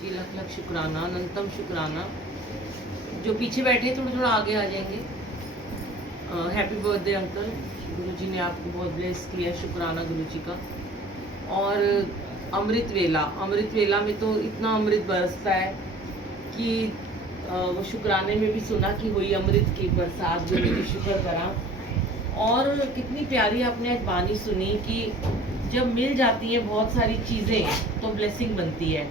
जी लख लख शुक्राना, अनंतम शुक्राना। जो पीछे बैठे हैं थोड़ा थोड़ा आगे आ जाएंगे। हैप्पी बर्थडे अंकल, गुरु जी ने आपको बहुत ब्लेस किया, शुक्राना गुरु जी का। और अमृत वेला में तो इतना अमृत बरसता है कि वो शुक्राने में भी सुना कि हुई अमृत की बरसात, गुरु की शुक्र करा। और कितनी प्यारी आपने आज बानी सुनी कि जब मिल जाती है बहुत सारी चीज़ें तो ब्लेसिंग बनती है।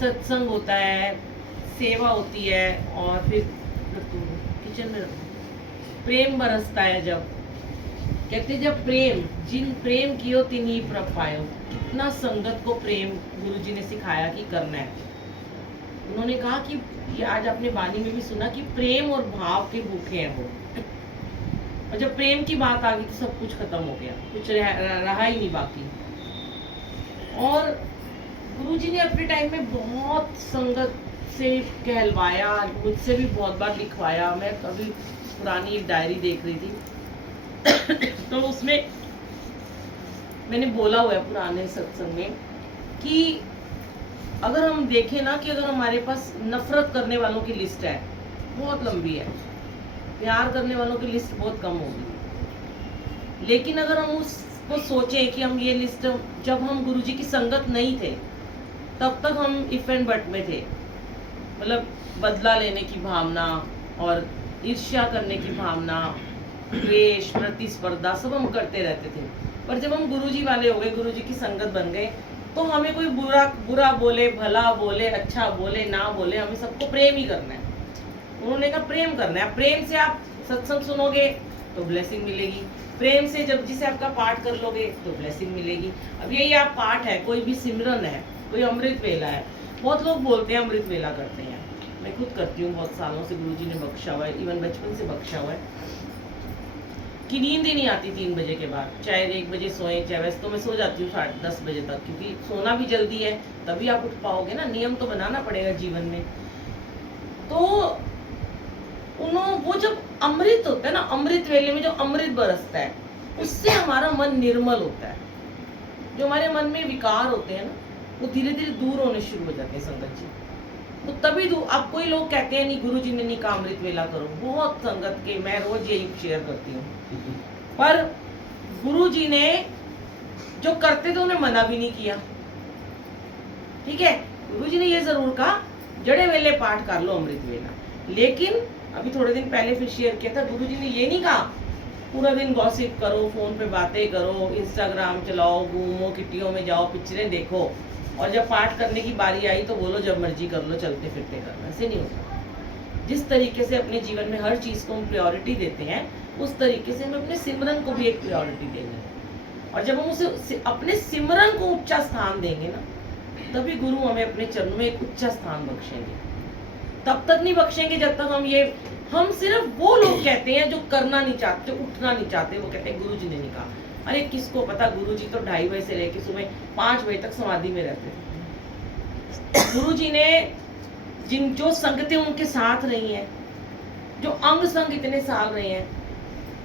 सत्संग होता है, सेवा होती है, और फिर किचन में प्रेम बरसता है। जब कहते जब जिन प्रेम कियो तिन्ही प्रभ पायो। कितना संगत को प्रेम गुरुजी ने सिखाया कि करना है। उन्होंने कहा कि ये आज अपने वाणी में भी सुना कि प्रेम और भाव के भूखे हैं वो। और जब प्रेम की बात आ गई तो सब कुछ खत्म हो गया, कुछ रहा ही नहीं बाकी। और गुरुजी ने अपने टाइम में बहुत संगत से कहलवाया, मुझसे भी बहुत बार लिखवाया। मैं कभी पुरानी एक डायरी देख रही थी तो उसमें मैंने बोला हुआ है पुराने सत्संग में कि अगर हम देखें ना कि अगर हमारे पास नफरत करने वालों की लिस्ट है बहुत लंबी है, प्यार करने वालों की लिस्ट बहुत कम होगी। लेकिन अगर हम उसको सोचें कि हम ये लिस्ट, जब हम गुरुजी की संगत नहीं थे तब तक हम इफ एंड बट में थे, मतलब बदला लेने की भावना और ईर्ष्या करने की भावना, द्वेष, प्रतिस्पर्धा सब हम करते रहते थे। पर जब हम गुरुजी वाले हो गए, गुरुजी की संगत बन गए, तो हमें कोई बुरा बोले, भला बोले, अच्छा बोले, ना बोले, हमें सबको प्रेम ही करना है। उन्होंने कहा प्रेम करना है। प्रेम से आप सत्संग सुनोगे तो ब्लेसिंग मिलेगी, प्रेम से जब जिसे आपका पाठ कर लोगे तो ब्लेसिंग मिलेगी। अब यही आप पाठ है, कोई भी सिमरन है, कोई अमृत वेला है। बहुत लोग बोलते हैं अमृत वेला करते हैं, मैं खुद करती हूँ बहुत सालों से, गुरुजी ने बख्शा हुआ है, इवन बचपन से बख्शा हुआ है कि नींद ही नहीं आती 3 बजे के बाद, चाहे 1 बजे सोए चाहे, वैसे तो मैं सो जाती हूँ 10:30 बजे तक, क्योंकि सोना भी जल्दी है तभी आप उठ पाओगे ना, नियम तो बनाना पड़ेगा जीवन में। तो वो जब अमृत होता है ना, अमृत वेले में जो अमृत बरसता है उससे हमारा मन निर्मल होता है। जो हमारे मन में विकार होते हैं ना वो धीरे धीरे दूर होने शुरू हो जाते हैं संगत जी। तो तभी अब कोई लोग कहते हैं नहीं गुरुजी ने नहीं कहा अमृत वेला करो, बहुत संगत के मैं रोज यही शेयर करती हूँ। पर गुरुजी ने जो करते थे उन्हें मना भी नहीं किया, ठीक है। गुरुजी ने ये जरूर कहा जड़े वेले पाठ कर लो अमृत वेला। लेकिन अभी थोड़े दिन पहले फिर शेयर किया था, गुरुजी ने ये नहीं कहा पूरा दिन गॉसिप करो, फोन पे बातें करो, इंस्टाग्राम चलाओ, घूमो, किट्टियों में जाओ, पिक्चरें देखो, और जब पाठ करने की बारी आई तो बोलो जब मर्जी कर लो, चलते फिरते करना। ऐसे नहीं होता। जिस तरीके से अपने जीवन में हर चीज़ को हम प्रायोरिटी देते हैं उस तरीके से हमें अपने सिमरन को भी एक प्रायोरिटी देनी है। और जब हम उसे अपने सिमरन को ऊंचा स्थान देंगे ना, तभी गुरु हमें अपने चरणों में एक ऊंचा स्थान बख्शेंगे। तब तक नहीं बख्शेंगे जब तक हम सिर्फ वो लोग कहते हैं जो करना नहीं चाहते, जो उठना नहीं चाहते, वो कहते हैं गुरुजी ने नहीं कहा। अरे किसको पता, गुरुजी तो 2:30 बजे से लेकर सुबह 5 बजे तक समाधि में रहते थे। गुरुजी ने जो संगतें उनके साथ रही हैं, जो अंग संग इतने साल रहे हैं,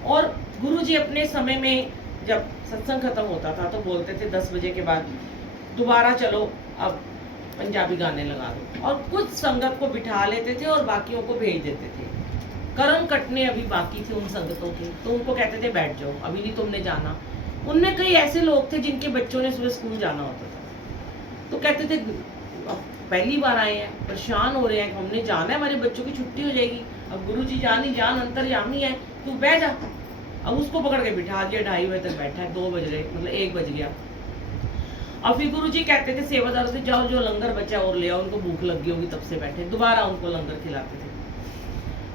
और गुरुजी अपने समय में जब सत्संग खत्म होता था तो बोलते थे 10 बजे के बाद दोबारा चलो अब पंजाबी गाने लगा दो, और कुछ संगत को बिठा लेते थे और बाकियों को भेज देते थे। कर्म कटने अभी बाकी थे उन संगतों के, तो उनको कहते थे बैठ जाओ अभी नहीं तुमने जाना। उनमें कई ऐसे लोग थे जिनके बच्चों ने सुबह स्कूल जाना होता था, तो कहते थे पहली बार आए हैं, परेशान हो रहे हैं, हमने जाना है, हमारे बच्चों की छुट्टी हो जाएगी, अब गुरुजी जान अंतर्यामी है, तू बैठ जा। अब उसको पकड़ के बिठा दिया, 2:30 बजे तक बैठा है, 2 बज रहे, मतलब 1 बज गया। और फिर गुरुजी कहते थे सेवादारों से जाओ जो लंगर बचा और ले आओ, उनको भूख लगी होगी तब से बैठे, दोबारा उनको लंगर खिलाते थे।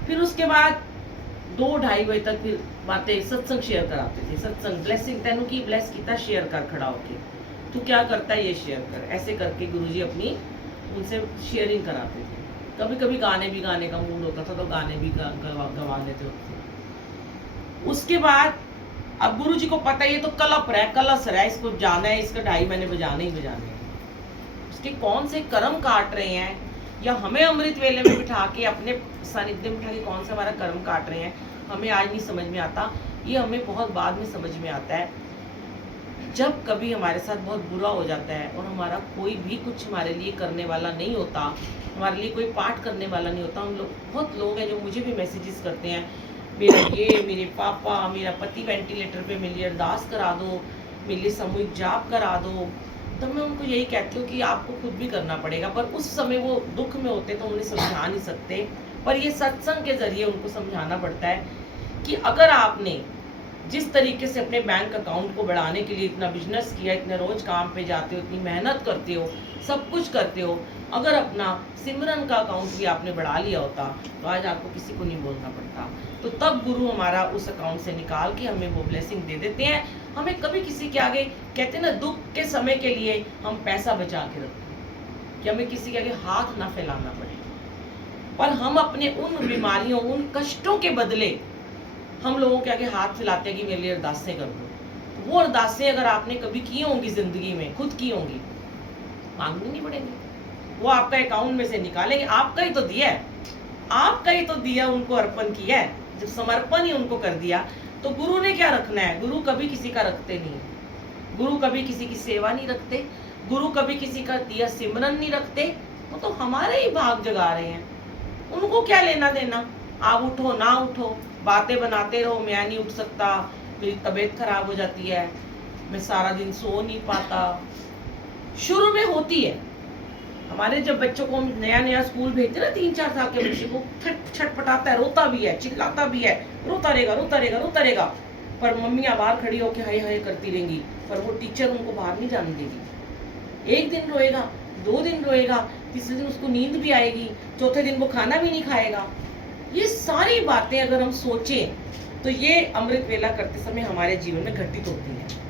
फिर उसके बाद 2-2:30 बजे तक फिर बातें सत्संग शेयर कराते थे, सत्संग ब्लेसिंग तेनू की ब्लेस किया शेयर कर खड़ा होके, तू क्या करता है ये शेयर कर, ऐसे करके गुरुजी अपनी उनसे शेयरिंग कराते थे। कभी कभी गाने का मूड होता था तो गाने भी गवा लेते होते। उसके बाद अब गुरुजी को पता ये तो कलश रहा है, इसको जाना है, इसका 2:30 मैंने बजाने ही बजाने हैं। उसके कौन से कर्म काट रहे हैं, या हमें अमृत वेले में बिठा के अपने सानिध्य में बिठा के कौन सा हमारा कर्म काट रहे हैं, हमें आज नहीं समझ में आता, ये हमें बहुत बाद में समझ में आता है। जब कभी हमारे साथ बहुत बुरा हो जाता है और हमारा कोई भी कुछ हमारे लिए करने वाला नहीं होता, हमारे लिए कोई पाठ करने वाला नहीं होता, हम लोग बहुत लोग हैं जो मुझे भी मैसेजेस करते हैं, मेरा ये, मेरे पापा, मेरा पति वेंटिलेटर पे, मेरे लिए अरदास करा दो, मेरे लिए सामूहिक जाप करा दो। तो मैं उनको यही कहती हूँ कि आपको खुद भी करना पड़ेगा, पर उस समय वो दुख में होते तो उन्हें समझा नहीं सकते, पर ये सत्संग के जरिए उनको समझाना पड़ता है कि अगर आपने जिस तरीके से अपने बैंक अकाउंट को बढ़ाने के लिए इतना बिजनेस किया, इतने रोज काम पे जाते हो, इतनी मेहनत करते हो, सब कुछ करते हो, अगर अपना सिमरन का अकाउंट भी आपने बढ़ा लिया होता तो आज आपको किसी को नहीं बोलना पड़ता। तो तब गुरु हमारा उस अकाउंट से निकाल के हमें वो ब्लेसिंग दे देते हैं। हमें कभी किसी के आगे, कहते हैं ना, दुख के समय के लिए हम पैसा बचा के रखते हैं कि हमें किसी के आगे हाथ ना फैलाना पड़े, पर हम अपने उन बीमारियों, उन कष्टों के बदले हम लोगों के आगे हाथ फैलाते हैं कि मेरे लिए अरदासें कर दो। वो अरदासें अगर आपने कभी की होंगी जिंदगी में, खुद की होंगी, मांगनी नहीं पड़ेंगी, वो आपका अकाउंट में से निकालेंगे। आपका ही तो दिया है, आपका ही तो दिया, उनको अर्पण किया है। जब समर्पण ही उनको कर दिया तो गुरु ने क्या रखना है? गुरु कभी किसी का रखते नहीं है, गुरु कभी किसी की सेवा नहीं रखते, गुरु कभी किसी का दिया सिमरन नहीं रखते। वो तो हमारे ही भाग जगा रहे हैं, उनको क्या लेना देना। आप उठो ना उठो, बातें बनाते रहो, मैं नहीं उठ सकता, मेरी तबीयत खराब हो जाती है, मैं सारा दिन सो नहीं पाता। शुरू में होती है, हमारे जब बच्चों को हम नया नया स्कूल भेजते ना, 3-4 साल के बच्चे को छटपटाता है, रोता भी है, चिल्लाता भी है, रोता रहेगा रोता रहेगा रोता रहेगा, पर मम्मियाँ बाहर खड़ी होकर हाय हाय करती रहेंगी, पर वो टीचर उनको बाहर नहीं जाने देगी। एक दिन रोएगा, 2 दिन रोएगा, तीसरे दिन उसको नींद भी आएगी, चौथे दिन वो खाना भी नहीं खाएगा। ये सारी बातें अगर हम सोचें तो ये अमृत वेला करते समय हमारे जीवन में घटित होती है।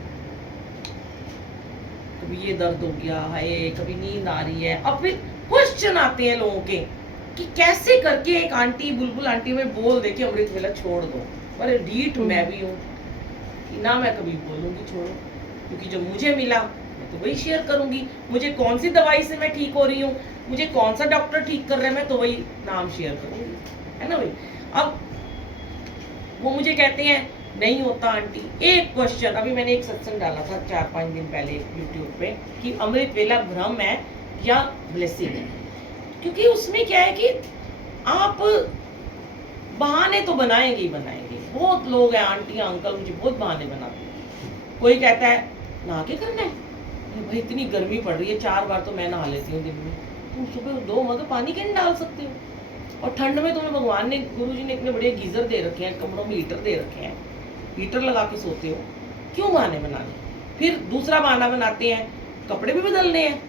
कभी ये दर्द हो गया है, कभी नींद आ रही है, अब फिर क्वेश्चन आते हैं लोगों के कि कैसे करके एक आंटी, बुलबुल आंटी में बोल दे कि अमृत वेला छोड़ दो। पर ढीठ मैं भी हूँ कि ना मैं कभी बोलूंगी छोड़ो, क्योंकि जो मुझे मिला मैं तो वही शेयर करूंगी। मुझे कौन सी दवाई से मैं ठीक हो रही हूँ, मुझे कौन सा डॉक्टर ठीक कर रहा है, मैं तो वही नाम शेयर करूंगी, है ना भाई। अब वो मुझे कहते हैं नहीं होता आंटी। एक क्वेश्चन, अभी मैंने एक सत्संग डाला था 4-5 दिन पहले यूट्यूब पे कि अमृत वेला भ्रम है या ब्लेसिंग है, क्योंकि उसमें क्या है कि आप बहाने तो बनाएंगे ही बनाएंगे। बहुत लोग हैं, आंटियां अंकल मुझे बहुत बहाने बनाते हैं। कोई कहता है नहा के करना है, भाई इतनी गर्मी पड़ रही है, 4 बार तो मैं नहा लेती हूँ दिन में, तुम सुबह 2 मग पानी के नहीं डाल सकते हो। और ठंड में तुम्हें भगवान ने, गुरुजी ने इतने बड़े गीजर दे रखे हैं, कमरों में हीटर दे रखे हैं, हीटर लगा के सोते हो, क्यों बहाने बनाने। फिर दूसरा बहाना बनाते हैं कपड़े भी बदलने हैं।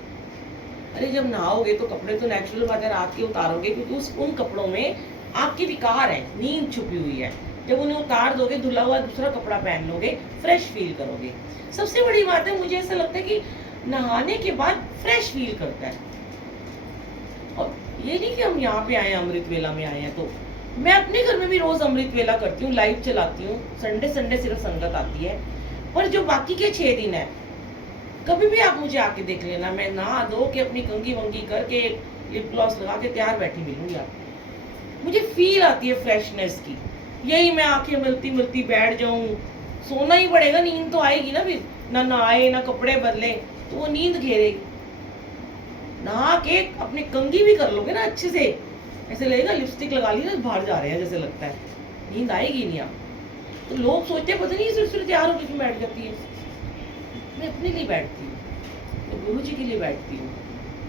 अरे जब नहाओगे तो कपड़े तो नेचुरल बात है रात के उतारोगे, क्योंकि उन कपड़ों में आपकी विकार है, नींद छुपी हुई है। जब उन्हें उतार दोगे, धुला हुआ दूसरा कपड़ा पहन लोगे, फ्रेश फील करोगे। सबसे बड़ी बात है, मुझे ऐसा लगता है कि नहाने के बाद फ्रेश फील करता है। और ये नहीं कि हम यहाँ पे आए हैं, अमृत वेला में आए हैं, तो मैं अपने घर में भी रोज अमृत वेला करती हूँ, लाइव चलाती हूँ, संडे सिर्फ संगत आती है। पर जो बाकी के 6 दिन है, कभी भी आप मुझे आके देख लेना, मैं नहा धो के अपनी कंघी वंगी करके लिप ग्लॉस लगा के तैयार बैठी मिलूंगी आपको। मुझे फील आती है फ्रेशनेस की। यही मैं आंखें मिलती मिलती बैठ जाऊं, सोना ही पड़ेगा, नींद तो आएगी ना। फिर ना नहाए ना कपड़े बदले तो वो नींद घेरेगी। नहा के अपने कंघी भी कर लोगे ना अच्छे से, ऐसे लगेगा लिपस्टिक लगा ली ना, बाहर जा रहे हैं जैसे लगता है, नींद आएगी नहीं आप। तो लोग सोचते हैं पता नहीं सिर्फ तैयार होकर क्यों बैठ जाती है। मैं अपने लिए बैठती हूँ, तो गुरु जी के लिए बैठती हूँ।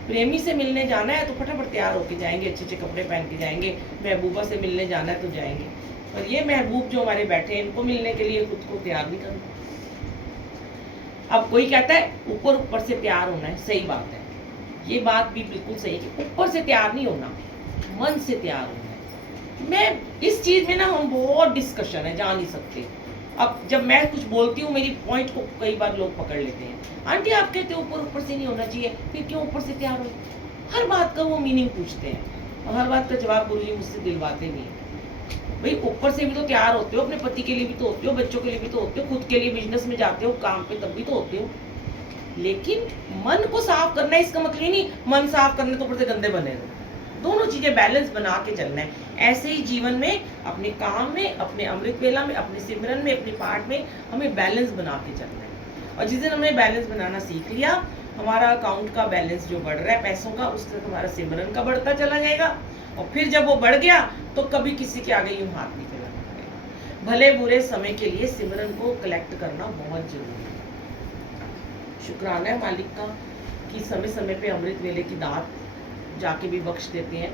प्रेमी से मिलने जाना है तो फटाफट तैयार होके जाएंगे, अच्छे अच्छे कपड़े पहन के जाएंगे। महबूबा से मिलने जाना है तो जाएंगे। और ये महबूब जो हमारे बैठे हैं, इनको मिलने के लिए खुद को तैयार नहीं करना। अब कोई कहता है ऊपर ऊपर से तैयार होना है, सही बात है, ये बात भी बिल्कुल सही है कि ऊपर से तैयार नहीं होना, मन से तैयार होना है। मैं इस चीज में ना, हम बहुत डिस्कशन है, जा नहीं सकते। अब जब मैं कुछ बोलती हूँ, मेरी पॉइंट को कई बार लोग पकड़ लेते हैं। आंटी आप कहते हो ऊपर ऊपर से नहीं होना चाहिए, फिर क्यों ऊपर से तैयार हो? हर बात का वो मीनिंग पूछते हैं और हर बात का जवाब गुरुजी मुझसे दिलवाते नहीं है। भाई ऊपर से भी तो तैयार होते हो, अपने पति के लिए भी तो होते हो, बच्चों के लिए भी तो होते हो, खुद के लिए बिजनेस में जाते हो काम पे तब भी तो होते हो। लेकिन मन को साफ करना है, इसका मतलब ही नहीं मन साफ करने तो ऊपर से गंदे बने रहो। दोनों चीजें बैलेंस बना के चलना है। ऐसे ही जीवन में, अपने काम में, अपने अमृत वेला में, अपने सिमरन में, अपने पाठ में हमें बैलेंस बना के चलना है। और जिस दिन हमने बैलेंस बनाना सीख लिया, हमारा अकाउंट का बैलेंस जो बढ़ रहा है पैसों का, उस तरह हमारा सिमरन का बढ़ता चला जाएगा। और फिर जब वो बढ़ गया तो कभी किसी के आगे यूं हाथ नहीं फैलाना पड़ेगा। भले बुरे समय के लिए सिमरन को कलेक्ट करना बहुत जरूरी है। शुक्राना है मालिक का कि समय समय पे अमृत वेले की दात जाके भी बख्श देते हैं।